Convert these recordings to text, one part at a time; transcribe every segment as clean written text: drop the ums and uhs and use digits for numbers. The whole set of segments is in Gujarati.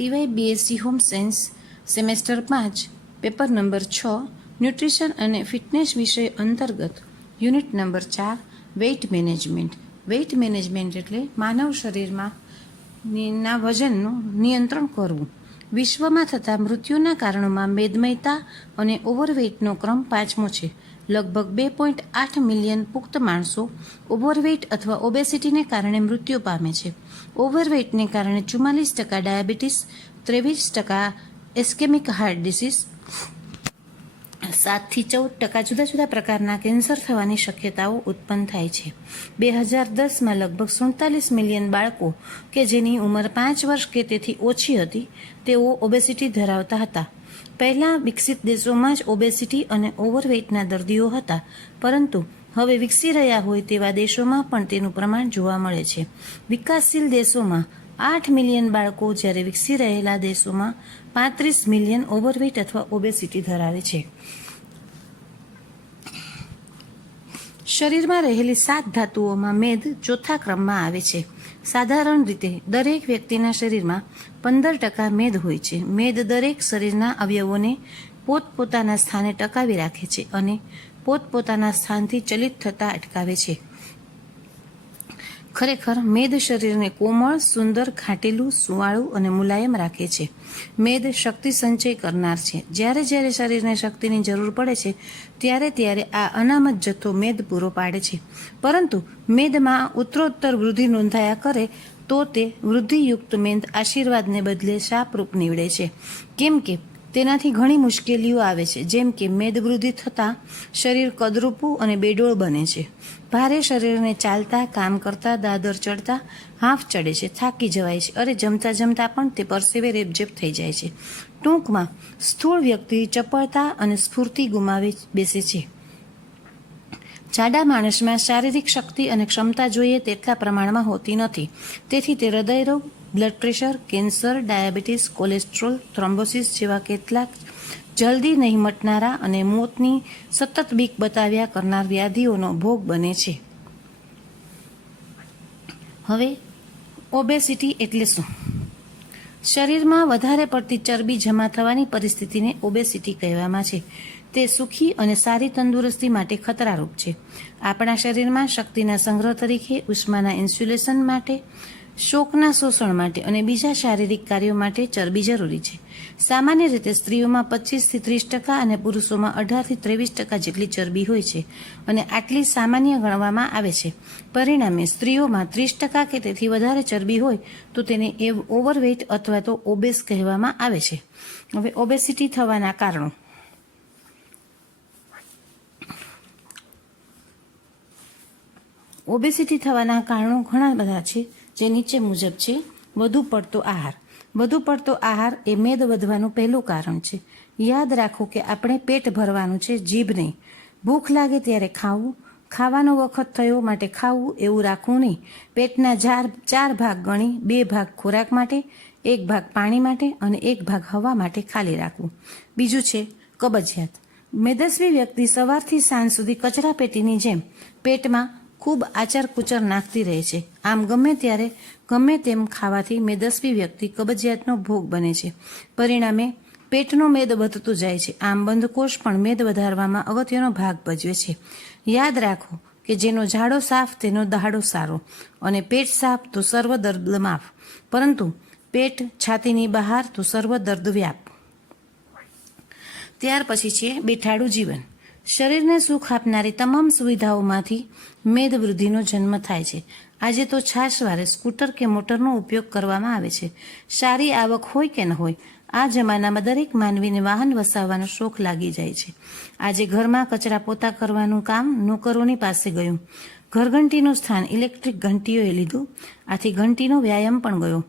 ટીવાય B.Sc home science semester 5 paper number 6 nutrition અને ફિટનેસ વિષય અંતર્ગત unit number 4 weight management. Weight management એટલે માનવ શરીરમાં ના વજનનું નિયંત્રણ કરવું. વિશ્વમાં થતા મૃત્યુના કારણોમાં મેદમયતા અને ઓવરવેઇટનો ક્રમ 5મો છે. લગભગ 2.8 મિલિયન પુખ્ત માણસો ઓવરવેઇટ અથવા ઓબેસિટીને કારણે મૃત્યુ પામે છે. ઓવરવેઇટને કારણે 44% ડાયાબિટીસ, 23% ઇસ્કેમિક હાર્ટ ડિસીઝ, 7 થી 14% જુદા જુદા પ્રકારના કેન્સર થવાની શક્યતાઓ ઉત્પન્ન થાય છે. 2010માં લગભગ 47 મિલિયન બાળકો કે જેની ઉંમર 5 વર્ષ કે તેથી ઓછી હતી તેઓ ઓબેસિટી ધરાવતા હતા. પહેલાં વિકસિત દેશોમાં જ ઓબેસિટી અને ઓવરવેઇટના દર્દીઓ હતા, પરંતુ હવે વિકસી રહ્યા હોય તેવા દેશોમાં પણ તેનું પ્રમાણ જોવા મળે છે. વિકાસશીલ દેશોમાં 8 મિલિયન બાળકો, જ્યારે વિકસી રહેલા દેશોમાં 35 મિલિયન ઓવરવેઇટ અથવા ઓબેસિટી ધરાવે છે. શરીરમાં રહેલી 7 ધાતુઓમાં મેદ ચોથા ક્રમમાં આવે છે. સાધારણ રીતે દરેક વ્યક્તિના શરીરમાં 15% મેદ હોય છે. મેદ દરેક શરીરના અવયવોને પોતપોતાના સ્થાને ટકાવી રાખે છે અને પોતપોતાના સ્થાનથી ચલિત થતા અટકાવે છે. ખરેખર મેદ શરીરને કોમળ, સુંદર, ઘાટેલું, સુંવાળું અને મુલાયમ રાખે છે. મેદ શક્તિ સંચય કરનાર છે. જ્યારે જ્યારે શરીરને શક્તિની જરૂર પડે છે ત્યારે આ અનામત જથ્થો મેદ પૂરો પાડે છે. પરંતુ મેદમાં ઉત્તરોત્તર વૃદ્ધિ નોંધાયા કરે તો તે વૃદ્ધિયુક્ત મેદ આશીર્વાદને બદલે શાપરૂપ નીવડે છે, કેમ કે તેનાથી ઘણી મુશ્કેલીઓ આવે છે. જેમ કે મેદ વૃદ્ધિ થતાં શરીર કદરૂપું અને બેડોળ બને છે. ભારે શરીરને ચાલતા, કામ કરતા, દાદર ચડતા હાંફ ચડે છે, થાકી જવાય છે. અરે જમતા જમતા પણ તે પરસેવે રેબઝેબ થઈ જાય છે. ટૂંકમાં સ્થૂળ વ્યક્તિ ચપળતા અને સ્ફૂર્તિ ગુમાવી બેસે છે. જાડા માણસમાં શારીરિક શક્તિ અને ક્ષમતા જોઈએ તેટલા પ્રમાણમાં હોતી નથી. તેથી તે હૃદયરોગ, blood pressure, cancer, diabetes, cholesterol, thrombosis જેવા કેટલાક જલ્દી નહીં મટનારા અને મોતની સતત બીક બતાવ્યા કરનાર વ્યાધિઓનો ભોગ બને છે. હવે ઓબેસિટી એટલે શું? શરીરમાં વધારે પડતી ચરબી જમા થવાની પરિસ્થિતિને ઓબેસિટી કહેવામાં છે. તે સુખી અને સારી તંદુરસ્તી માટે ખતરારૂપ છે. આપણા શરીરમાં શક્તિના સંગ્રહ તરીકે, ઉષ્માના ઇન્સ્યુલેશન માટે, શોકના શોષણ માટે અને બીજા શારીરિક કાર્યો માટે ચરબી જરૂરી છે. સામાન્ય રીતે સ્ત્રીઓમાં 25 થી 30% અને પુરુષોમાં 18 થી 23% જેટલી ચરબી હોય છે અને આટલી સામાન્ય ગણવામાં આવે છે. પરિણામે સ્ત્રીઓમાં 30% કે તેથી વધારે ચરબી હોય તો તેને ઓવરવેઇટ અથવા તો ઓબેસ કહેવામાં આવે છે. હવે ઓબેસિટી થવાના કારણો. ઓબેસિટી થવાના કારણો ઘણા બધા છે, જે નીચે મુજબ છે. વધુ પડતો આહાર. વધુ પડતો આહાર એ મેદ વધવાનું પહેલું કારણ છે. યાદ રાખો કે આપણે પેટ ભરવાનું છે, જીભ નહીં. ભૂખ લાગે ત્યારે ખાવું, ખાવાનો વખત થયો માટે ખાવું એવું રાખવું નહીં. પેટના 4 ભાગ ગણી 2 ભાગ ખોરાક માટે, 1 ભાગ પાણી માટે અને 1 ભાગ હવા માટે ખાલી રાખવું. બીજું છે કબજિયાત. મેદસ્વી વ્યક્તિ સવારથી સાંજ સુધી કચરાપેટીની જેમ પેટમાં ખૂબ આચાર કુચર નાખતી રહે છે. આમ ગમે ત્યારે ગમે તેમ ખાવાથી મેદસ્વી વ્યક્તિ કબજિયાતનો ભોગ બને છે. પરિણામે પેટનો મેદ વધતું જાય છે. આમ બંધકોષ પણ મેદ વધારવામાં અગત્યનો ભાગ ભજવે છે. યાદ રાખો કે જેનો ઝાડો સાફ તેનો દાડો સારો, અને પેટ સાફ તો સર્વ દર્દ માફ, પરંતુ પેટ છાતીની બહાર તો સર્વ દર્દ વ્યાપ. ત્યાર પછી છે બેઠાડું જીવન. શરીરને સુખ આપનારી તમામ સુવિધાઓમાંથી મેદ વૃદ્ધિનો જન્મ થાય છે. આજે તો છાશવારે સ્કૂટર કે મોટરનો ઉપયોગ કરવામાં આવે છે. સારી આવક હોય કે ન હોય, આ જમાનામાં દરેક માનવીને વાહન વસાવવાનો શોખ લાગી જાય છે. આજે ઘરમાં કચરા પોતા કરવાનું કામ નોકરોની પાસે ગયું. ઘરઘંટીનું સ્થાન ઇલેક્ટ્રિક ઘંટીઓએ લીધું. આથી ઘંટીનો વ્યાયામ પણ ગયો.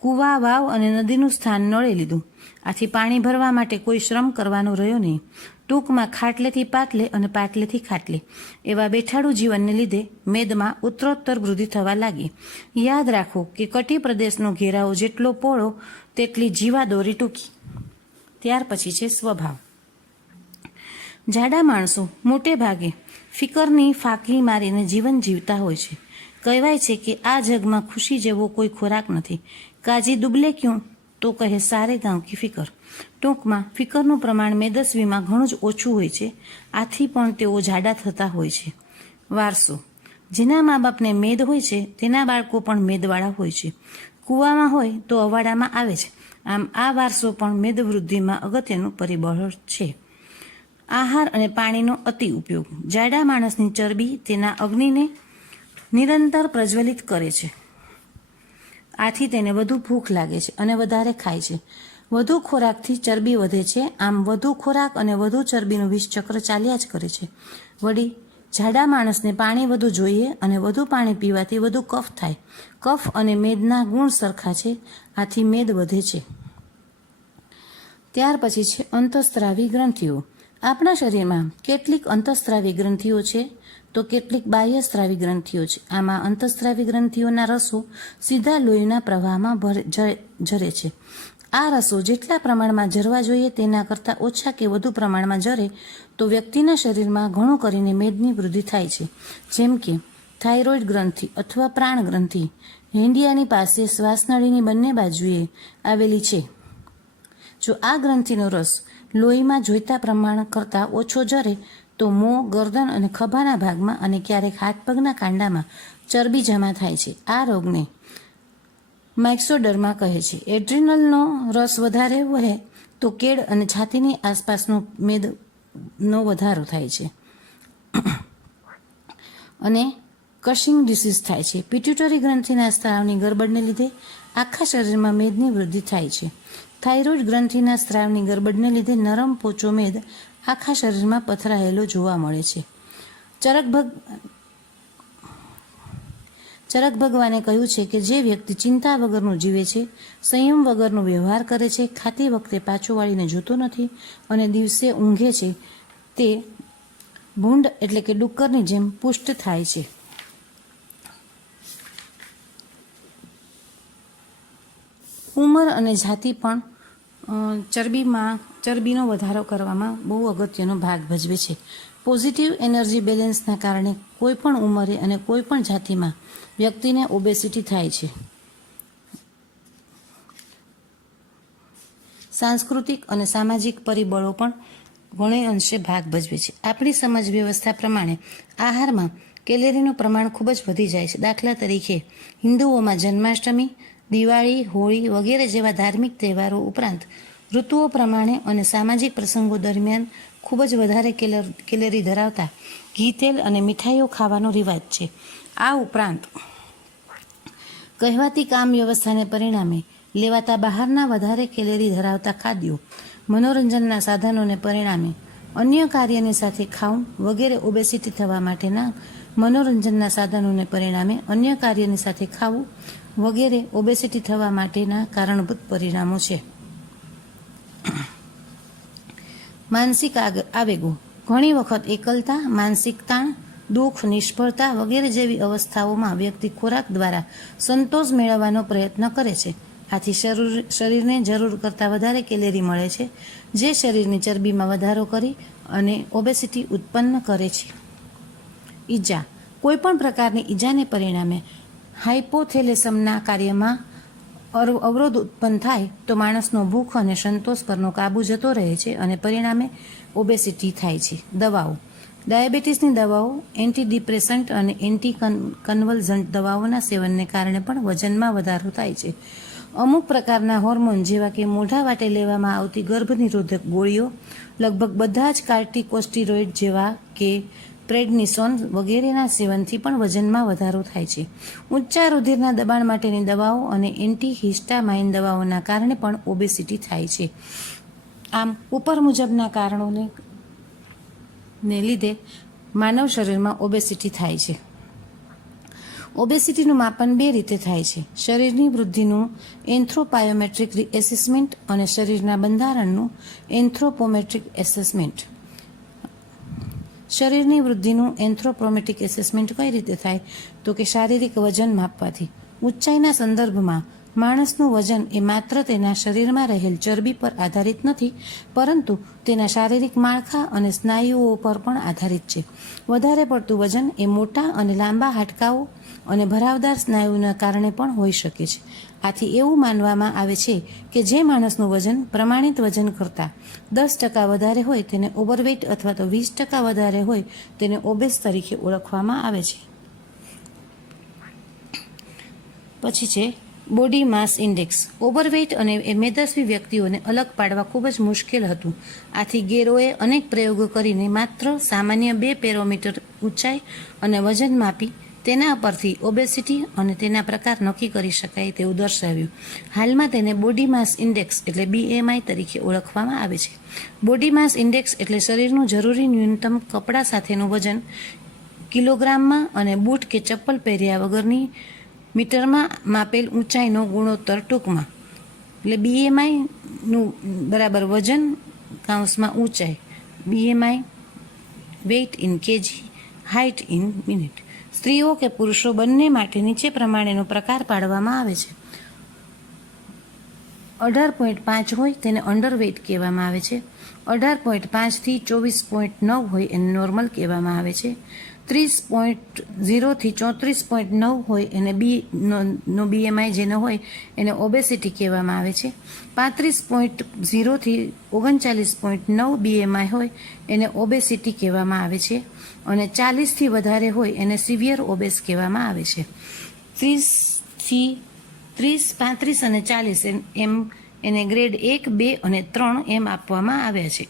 કૂવા, વાવ અને નદીનું સ્થાન નળે લીધું. આથી પાણી ભરવા માટે કોઈ શ્રમ કરવાનો રહ્યો નહીં. ટૂંકમાં ખાટલેથી પાટલે અને પાટલેથી ખાટલે એવા બેઠાડું જીવનને લીધે મેદમાં ઉત્તરોત્તર વૃદ્ધિ થવા લાગી. યાદ રાખો કે કટી પ્રદેશનો ઘેરાવો જેટલો પહોળો તેટલી જીવાદોરી ટૂંકી. ત્યાર પછી છે સ્વભાવ. જાડા માણસો મોટે ભાગે ફિકરની ફાંકી મારીને જીવન જીવતા હોય છે. કહેવાય છે કે આ જગમાં ખુશી જેવો કોઈ ખોરાક નથી. કાજી દુબલે ક્યું તો કહે સારે ગાંવ કી ફિકર. ટૂંકમાં ફિકરનું પ્રમાણ મેદસ્વીમાં ઘણું જ ઓછું હોય છે, આથી પણ તેઓ જાડા થતા હોય છે. વારસો. જેના મા બાપને મેદ હોય છે તેના બાળકો પણ મેદવાળા હોય છે. કૂવામાં હોય તો અવાડામાં આવે છે. આમ આ વારસો પણ મેદવૃદ્ધિમાં અગત્યનું પરિબળ છે. આહાર અને પાણીનો અતિ ઉપયોગ. જાડા માણસની ચરબી તેના અગ્નિને નિરંતર પ્રજ્વલિત કરે છે. આથી તેને વધુ ભૂખ લાગે છે અને વધારે ખાય છે. વધુ ખોરાકથી ચરબી વધે છે. આમ વધુ ખોરાક અને વધુ ચરબીનું વિષચક્ર ચાલ્યા જ કરે છે. વળી જાડા માણસને પાણી વધુ જોઈએ અને વધુ પાણી પીવાથી વધુ કફ થાય. કફ અને મેદના ગુણ સરખા છે, આથી મેદ વધે છે. ત્યાર પછી છે અંતઃસ્ત્રાવી ગ્રંથિઓ. આપણા શરીરમાં કેટલીક અંતઃસ્ત્રાવી ગ્રંથિઓ છે તો કેટલીક બાહ્યસ્ત્રાવી ગ્રંથિઓ છે. આમાં અંતઃસ્ત્રાવી ગ્રંથિઓના રસો સીધા લોહીના પ્રવાહમાં ઝરે છે. આ રસો જેટલા પ્રમાણમાં ઝરવા જોઈએ તેના કરતાં ઓછા કે વધુ પ્રમાણમાં ઝરે તો વ્યક્તિના શરીરમાં ઘણું કરીને મેદની વૃદ્ધિ થાય છે. જેમ કે થાઇરોઇડ ગ્રંથિ અથવા પ્રાણ ગ્રંથિ હેંડિયાની પાસે શ્વાસનળીની બંને બાજુએ આવેલી છે. જો આ ગ્રંથિનો રસ લોહીમાં જોઈતા પ્રમાણ કરતાં ઓછો ઝરે તો મોં, ગરદન અને ખભાના ભાગમાં અને ક્યારેક હાથ પગના કાંડામાં ચરબી જમા થાય છે. આ રોગને માઇક્સોડર્મા કહે છે. એડ્રિનલનો રસ વધારે વહે તો કેળ અને છાતીની આસપાસનો મેદનો વધારો થાય છે અને કશિંગ ડિસીઝ થાય છે. પિટ્યુટરી ગ્રંથિના સ્ત્રાવની ગરબડને લીધે આખા શરીરમાં મેદની વૃદ્ધિ થાય છે. થાઇરોઇડ ગ્રંથિના સ્ત્રાવની ગરબડને લીધે નરમ પોચો મેદ આખા શરીરમાં પથરાયેલો જોવા મળે છે. ચરક ભગવાને કહ્યું છે કે જે વ્યક્તિ ચિંતા વગરનું જીવે છે, સંયમ વગરનો વ્યવહાર કરે છે, ખાતી વખતે પાછો વાળીને જોતો નથી અને દિવસે ઊંઘે છે, તે ભૂંડ એટલે કે ડુક્કરની જેમ પુષ્ટ થાય છે. ઉંમર અને જાતિ પણ ચરબીનો વધારો કરવામાં બહુ અગત્યનો ભાગ ભજવે છે. પોઝિટિવ એનર્જી બેલેન્સના કારણે કોઈપણ ઉંમરે અને કોઈપણ જાતિમાં વ્યક્તિને ઓબેસિટી થાય છે. સાંસ્કૃતિક અને સામાજિક પરિબળો પણ ઘણે અંશે ભાગ ભજવે છે. આપણી સમજ વ્યવસ્થા પ્રમાણે આહારમાં કેલેરીનું પ્રમાણ ખૂબ જ વધી જાય છે. દાખલા તરીકે હિન્દુઓમાં જન્માષ્ટમી, દિવાળી, હોળી વગેરે જેવા ધાર્મિક તહેવારો ઉપરાંત ઋતુઓ પ્રમાણે અને સામાજિક પ્રસંગો દરમિયાન ખૂબ જ વધારે કેલેરી ધરાવતા ઘી, તેલ અને મીઠાઈઓ ખાવાનો રિવાજ છે. આ ઉપરાંત કહેવાતી કામ વ્યવસ્થાને પરિણામે લેવાતા બહારના વધારે કેલેરી ધરાવતા ખાદ્યો, મનોરંજનના સાધનોને પરિણામે અન્ય કાર્યની સાથે ખાવું વગેરે ઓબેસિટી થવા માટેના મનોરંજનના સાધનોને પરિણામે અન્ય કાર્યની સાથે ખાવું વગેરે ઓબેસિટી થવા માટેના કારણભૂત પરિણામો છે. માનસિક આવેગો. ઘણી વખત એકલતા, માનસિક તાણ, દુઃખ, નિષ્ફળતા વગેરે જેવી અવસ્થાઓમાં વ્યક્તિ ખોરાક દ્વારા સંતોષ મેળવવાનો પ્રયત્ન કરે છે. આથી શરીરને જરૂર કરતાં વધારે કેલેરી મળે છે, જે શરીરની ચરબીમાં વધારો કરી અને ઓબેસિટી ઉત્પન્ન કરે છે. ઈજા. કોઈપણ પ્રકારની ઈજાને પરિણામે હાઇપોથેલેસમના કાર્યમાં અવરોધ ઉત્પન્ન થાય તો માણસનો ભૂખ અને સંતોષ પરનો કાબુ જતો રહે છે અને પરિણામે ઓબેસિટી થાય છે. દવાઓ. ડાયાબિટીસની દવાઓ, એન્ટીડિપ્રેસન્ટ અને એન્ટી કન્વલ્ઝન્ટ દવાઓના સેવનને કારણે પણ વજનમાં વધારો થાય છે. અમુક પ્રકારના હોર્મોન જેવા કે મોઢા વાટે લેવામાં આવતી ગર્ભનિરોધક ગોળીઓ, લગભગ બધા જ કાર્ટિકોસ્ટીરોઇડ જેવા કે પ્રેડનિસોન વગેરેના સેવનથી પણ વજનમાં વધારો થાય છે. ઊંચા રુધિરના દબાણ માટેની દવાઓ અને એન્ટીહિસ્ટામાઇન દવાઓના કારણે પણ ઓબેસિટી થાય છે. આમ ઉપર મુજબના કારણોને લીધે માનવ શરીરમાં ઓબેસિટી થાય છે. ઓબેસિટીનું માપન બે રીતે થાય છે: શરીરની વૃદ્ધિનું એન્થ્રોપાયોમેટ્રિક એસેસમેન્ટ અને શરીરના બંધારણનું એન્થ્રોપોમેટ્રિક એસેસમેન્ટ. શરીરની વૃદ્ધિનું એન્થ્રોપોમેટ્રિક એસેસમેન્ટ કઈ રીતે થાય તો કે શારીરિક વજન માપવાથી. ઊંચાઈના સંદર્ભમાં માણસનું વજન એ માત્ર તેના શરીરમાં રહેલ ચરબી પર આધારિત નથી, પરંતુ તેના શારીરિક માળખા અને સ્નાયુઓ પર પણ આધારિત છે. વધારે પડતું વજન એ મોટા અને લાંબા હાડકાઓ અને ભરાવદાર સ્નાયુઓના કારણે પણ હોઈ શકે છે. આથી એવું માનવામાં આવે છે કે જે માણસનું વજન પ્રમાણિત વજન કરતાં 10% વધારે હોય તેને ઓવરવેઇટ અથવા તો 20% વધારે હોય તેને ઓબેસ તરીકે ઓળખવામાં આવે છે. પછી છે બોડી માસ ઇન્ડેક્સ. ઓવરવેઇટ અને મેદસ્વી વ્યક્તિઓને અલગ પાડવા ખૂબ જ મુશ્કેલ હતું. આથી ગેરોએ અનેક પ્રયોગો કરીને માત્ર સામાન્ય 2 પેરોમીટર ઊંચાઈ અને વજન માપી તેના પરથી ઓબેસિટી અને તેના પ્રકાર નક્કી કરી શકાય તેવું દર્શાવ્યું. હાલમાં તેને બોડી માસ ઇન્ડેક્સ એટલે BMI તરીકે ઓળખવામાં આવે છે. બોડી માસ ઇન્ડેક્સ એટલે શરીરનું જરૂરી ન્યૂનતમ કપડાં સાથેનું વજન કિલોગ્રામમાં અને બૂટ કે ચપ્પલ પહેર્યા વગરની મીટરમાં માપેલ ઊંચાઈનો ગુણોત્તર ટૂંકમાં. એટલે BMIનું બરાબર વજન કાઉન્સમાં ઊંચાઈ. BMI weight in KG, height in minute. સ્ત્રીઓ કે પુરુષો બંને માટે નીચે પ્રમાણેનો પ્રકાર પાડવામાં આવે છે. 18.5 હોય તેને અંડરવેઇટ કહેવામાં આવે છે. 18.5 થી 24.9 હોય એને નોર્મલ કહેવામાં આવે છે. 30.0 થી 34.9 હોય એને નો BMI જેનો હોય એને ઓબેસિટી કહેવામાં આવે છે. 35.0 થી 39.9 BMI હોય એને ઓબેસિટી કહેવામાં આવે છે. અને 40 થી વધારે હોય એને સિવિયર ઓબેસ કહેવામાં આવે છે. 35 અને 40 એમ એને ગ્રેડ 1, 2 અને 3 એમ આપવામાં આવ્યા છે.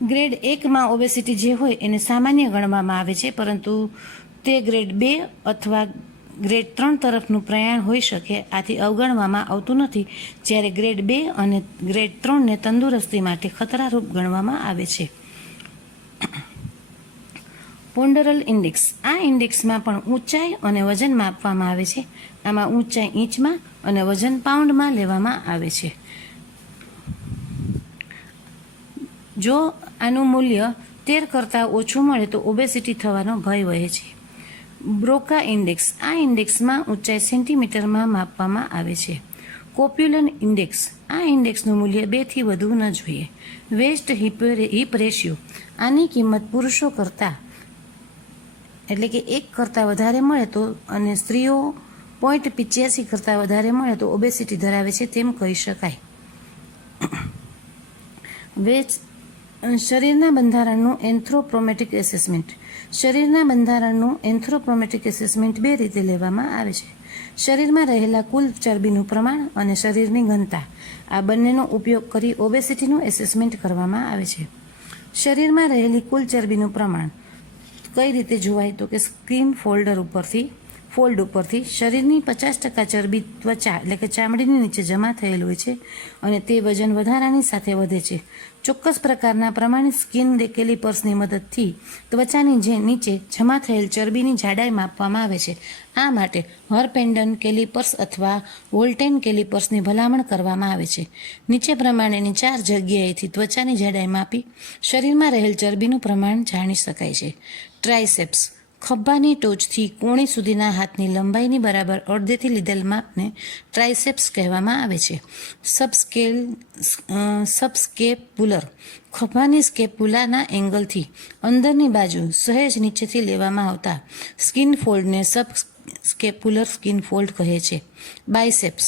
ગ્રેડ 1માં ઓબેસિટી જે હોય એને સામાન્ય ગણવામાં આવે છે, પરંતુ તે ગ્રેડ 2 અથવા ગ્રેડ 3 તરફનું પ્રયાણ હોઈ શકે, આથી અવગણવામાં આવતું નથી. જ્યારે ગ્રેડ 2 અને ગ્રેડ 3ને તંદુરસ્તી માટે ખતરારૂપ ગણવામાં આવે છે. પોન્ડરલ ઇન્ડેક્સ. આ ઇન્ડેક્સમાં પણ ઊંચાઈ અને વજન માપવામાં આવે છે. આમાં ઊંચાઈ ઇંચમાં અને વજન પાઉન્ડમાં લેવામાં આવે છે. જો આનું મૂલ્ય 13 કરતાં ઓછું મળે તો ઓબેસિટી થવાનો ભય રહે છે. Broca index. આ ઇન્ડેક્સમાં ઊંચાઈ સેન્ટીમીટરમાં માપવામાં આવે છે. Corpulence index. આ ઇન્ડેક્સનું મૂલ્ય 2 થી વધુ ન જોઈએ. Waist hip ratio. આની કિંમત પુરુષો કરતાં એટલે કે 1 કરતાં વધારે મળે તો અને સ્ત્રીઓ 0.85 કરતાં વધારે મળે તો ઓબેસિટી ધરાવે છે તેમ કહી શકાય. શરીરના બંધારણનું એન્થ્રોપોમેટ્રિક એસેસમેન્ટ. શરીરના બંધારણનું એન્થ્રોપોમેટ્રિક એસેસમેન્ટ 2 રીતે લેવામાં આવે છે. શરીરમાં રહેલા કુલ ચરબીનું પ્રમાણ અને શરીરની ઘનતા, આ બંનેનો ઉપયોગ કરી ઓબેસિટીનું એસેસમેન્ટ કરવામાં આવે છે. શરીરમાં રહેલી કુલ ચરબીનું પ્રમાણ કઈ રીતે જોવાય તો કે સ્કિન ફોલ્ડ ઉપરથી શરીરની 50% ચરબી ત્વચા એટલે કે ચામડીની નીચે જમા થયેલ હોય છે અને તે વજન વધારાની સાથે વધે છે. ચોક્કસ પ્રકારના પ્રમાણિત સ્કિન કેલિપર્સની મદદથી ત્વચાની નીચે જમા થયેલ ચરબીની જાડાઈ માપવામાં આવે છે. આ માટે હરપેન્ડન કેલિપર્સ અથવા વોલ્ટેન કેલિપર્સની ભલામણ કરવામાં આવે છે. નીચે પ્રમાણેની 4 જગ્યાએથી ત્વચાની જાડાઈ માપી શરીરમાં રહેલ ચરબીનું પ્રમાણ જાણી શકાય છે. ટ્રાઇસેપ્સ. ખભાની ટોચથી કોણી સુધીના હાથની લંબાઈની બરાબર અડધેથી લીધેલ માપને ટ્રાઇસેપ્સ કહેવામાં આવે છે. સબસ્કેપ્યુલર. ખભાની સ્કેપ્યુલાના એંગલથી અંદરની બાજુ સહેજ નીચેથી લેવામાં આવતા સ્કિન ફોલ્ડને સબસ્કેપ્યુલર સ્કિન ફોલ્ડ કહે છે. બાયસેપ્સ.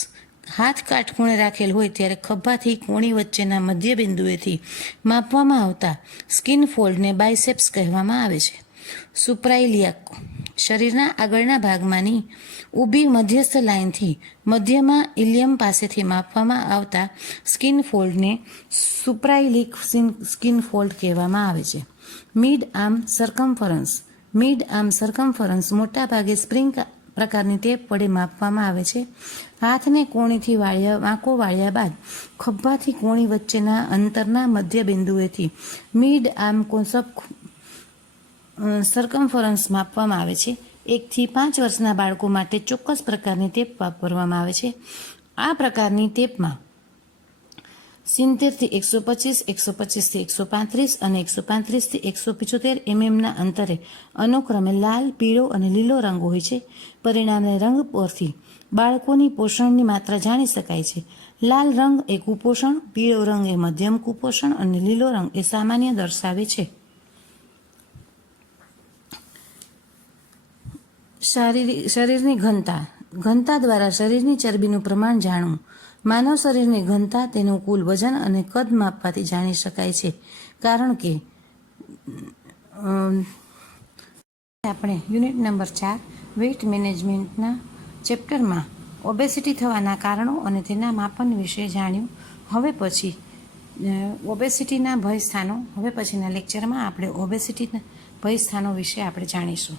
હાથ કાટખૂણે રાખેલ હોય ત્યારે ખભાથી કોણી વચ્ચેના મધ્ય બિંદુએથી માપવામાં આવતા સ્કિન ફોલ્ડને બાયસેપ્સ કહેવામાં આવે છે. સુપ્રાઇલિયા. શરીરના આગળના ભાગમાંની ઊભી મધ્યસ્થ લાઇનથી મધ્યમાં ઇલિયમ પાસેથી માપવામાં આવતા સ્કિન ફોલ્ડને સુપ્રાઇલિક સ્કિન ફોલ્ડ કહેવામાં આવે છે. Mid arm circumference. Mid arm circumference મોટાભાગે સ્પ્રિંગ પ્રકારની ટેપ વડે માપવામાં આવે છે. હાથને કોણીથી વાંકો વાળ્યા બાદ ખભાથી કોણી વચ્ચેના અંતરના મધ્ય બિંદુએથી મિડ આર્મ સર્કમ્ફરન્સ માપવામાં આવે છે. 1 થી 5 વર્ષના બાળકો માટે ચોક્કસ પ્રકારની ટેપ વાપરવામાં આવે છે. આ પ્રકારની ટેપમાં 70 થી 125, 125 થી 135 અને 135 થી 175 mm અંતરે અનુક્રમે લાલ, પીળો અને લીલો રંગ હોય છે. પરિણામે રંગ પરથી બાળકોની પોષણની માત્રા જાણી શકાય છે. લાલ રંગ એ કુપોષણ, પીળો રંગ એ મધ્યમ કુપોષણ અને લીલો રંગ એ સામાન્ય દર્શાવે છે. શરીરની ઘનતા દ્વારા શરીરની ચરબીનું પ્રમાણ જાણવું. માનવ શરીરની ઘનતા તેનું કુલ વજન અને કદ માપવાથી જાણી શકાય છે. કારણ કે આપણે યુનિટ નંબર 4 વેઇટ મેનેજમેન્ટના ચેપ્ટરમાં ઓબેસિટી થવાના કારણો અને તેના માપન વિશે જાણ્યું. હવે પછી ઓબેસિટીના ભય સ્થાનો. હવે પછીના લેક્ચરમાં આપણે ઓબેસિટીના ભય સ્થાનો વિશે આપણે જાણીશું.